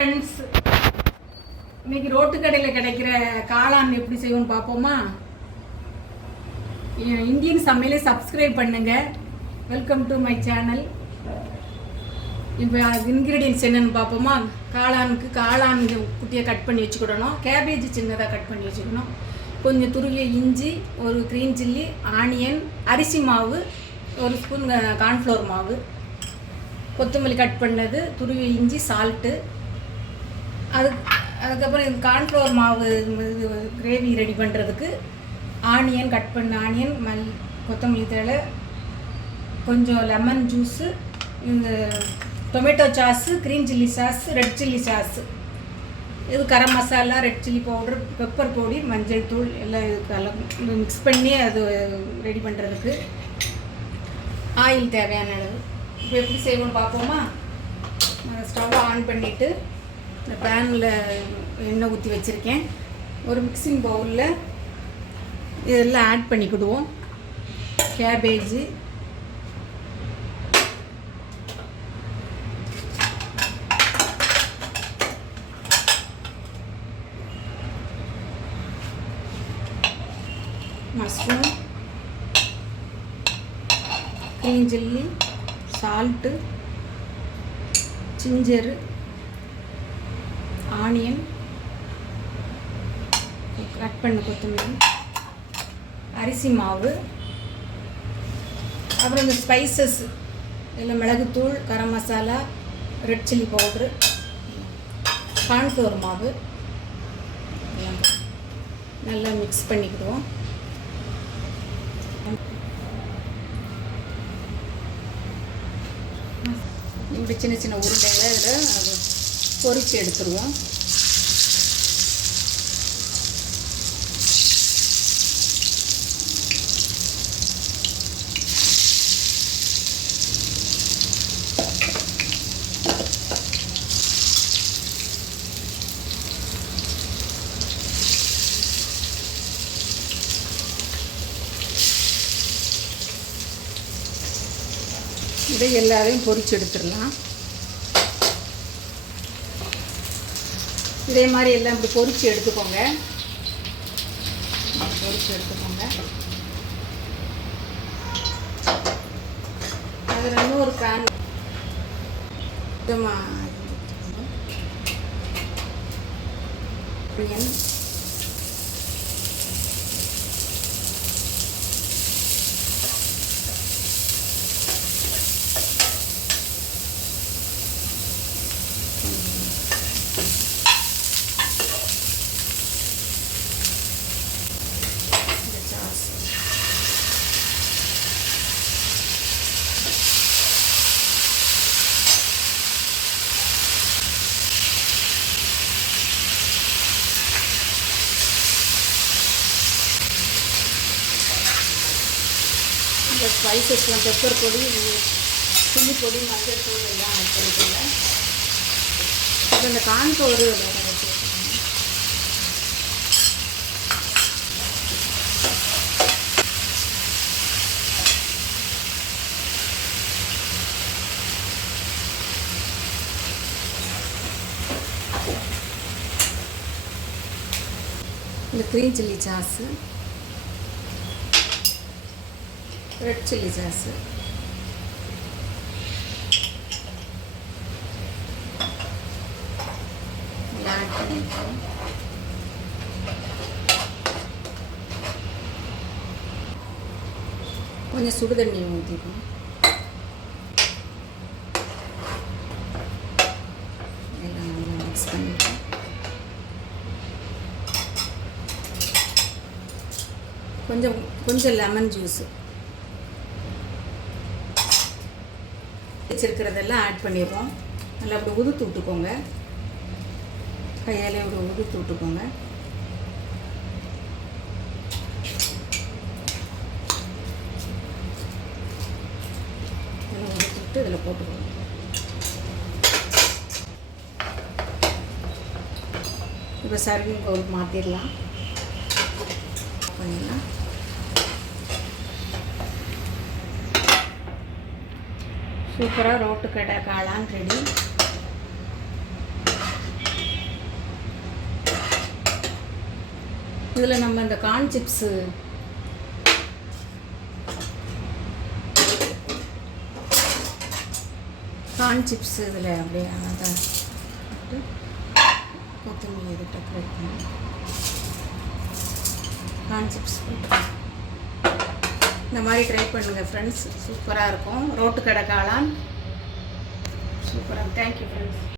Friends, இன்னைக்கு road கடையில் கிடைக்கிற காளான் எப்படி செய்வோம்னு பார்ப்போமா? இந்தியன் சமையலை சப்ஸ்கிரைப் பண்ணுங்க. Welcome to my channel. இப்போ இன்க்ரீடியன்ஸ் என்னென்னு பார்ப்போமா? காளான் குட்டியை கட் பண்ணி வச்சுக்கிடணும். கேபேஜ் சின்னதாக கட் பண்ணி வச்சுக்கணும். கொஞ்சம் துருவிய இஞ்சி, ஒரு க்ரீன் சில்லி, ஆனியன், அரிசி மாவு, ஒரு ஸ்பூன் கார்ன்ஃப்ளவர் மாவு, கொத்தமல்லி கட் பண்ணது, துருவிய இஞ்சி, சால்ட்டு. அதுக்கப்புறம் கார்ன்ஃப்ளவர் மாவு கிரேவி ரெடி பண்ணுறதுக்கு ஆனியன், கட் பண்ண ஆனியன், கொத்தமல்லி தழை, கொஞ்சம் லெமன் ஜூஸு, இந்த tomato sauce, green chilli sauce, red chilli sauce, இது garam masala, red chilli powder, pepper பொடி, மஞ்சள் தூள் எல்லாம் இதுக்கு மிக்ஸ் பண்ணி அது ரெடி பண்ணுறதுக்கு ஆயில் தேவையான அளவு. இப்போ எப்படி செய்வோம்னு பார்ப்போமா? ஸ்டவ் ஆன் பண்ணிவிட்டு இந்த பேனில் எண்ணெய் ஊற்றி வச்சுருக்கேன். ஒரு மிக்சிங் பவுலில் இதெல்லாம் ஆட் பண்ணிக்கிடுவோம். Cabbage, mushroom, green chilli, salt, ginger, onion, cut பண்ண கொத்தமல்லி, அரிசி மாவு, அப்புறம் இந்த ஸ்பைசஸ் எல்லாம் மிளகுத்தூள், garam masala, red chilli powder, cornflour மாவு நல்லா மிக்ஸ் பண்ணிக்கிடுவோம். இப்படி சின்ன சின்ன உருண்டைகளை இதில் அது பொரித்து எடுத்துருவோம். இதை எல்லாரையும் பொரிச்சு எடுத்துடலாம். இதே மாதிரி எல்லாம் இப்படி பொரிச்சு எடுத்துக்கோங்க. அதில் இன்னொரு பேன் இந்த ஸ்பைசஸ்லாம் பெப்பர் பொடி, சில்லி பொடி, மஞ்சள் தூள் எல்லாம் ஆட் பண்ணிக்கோங்க. இப்போ இந்த கார்ன்ஃப்ளவர் இந்த green chilli sauce, red chilli sauce, add பண்ணிப்போம். கொஞ்சம் சுடு தண்ணி ஊற்றிப்போம். எல்லாம் நல்லா மிக்ஸ் பண்ணிப்போம். கொஞ்சம் லெமன் ஜூஸு வச்சுருக்கிறதெல்லாம் ஆட் பண்ணிடுவோம். நல்லா அப்படி உதுத்து விட்டுக்கோங்க. கையால் இப்படி உதுத்து விட்டுக்கோங்க. நல்லா உதுத்து விட்டு இதில் போட்டுக்கோங்க. இப்போ சர்விங் பவுல் மாற்றிடலாம். பண்ணிடலாம். சூப்பராக ரோட்டு கடை காளான் ரெடி. இதில் நம்ம இந்த கார்ன் சிப்ஸு இதில் அப்படியே அழகாக கொத்தமல்லி இது டெக்கரேட் பண்ணி கார்ன் சிப்ஸ் இந்த மாதிரி ட்ரை பண்ணுங்கள் ஃப்ரெண்ட்ஸ். சூப்பராக இருக்கும். ரோட்டு கடை காளான் சூப்பராக. Thank you friends.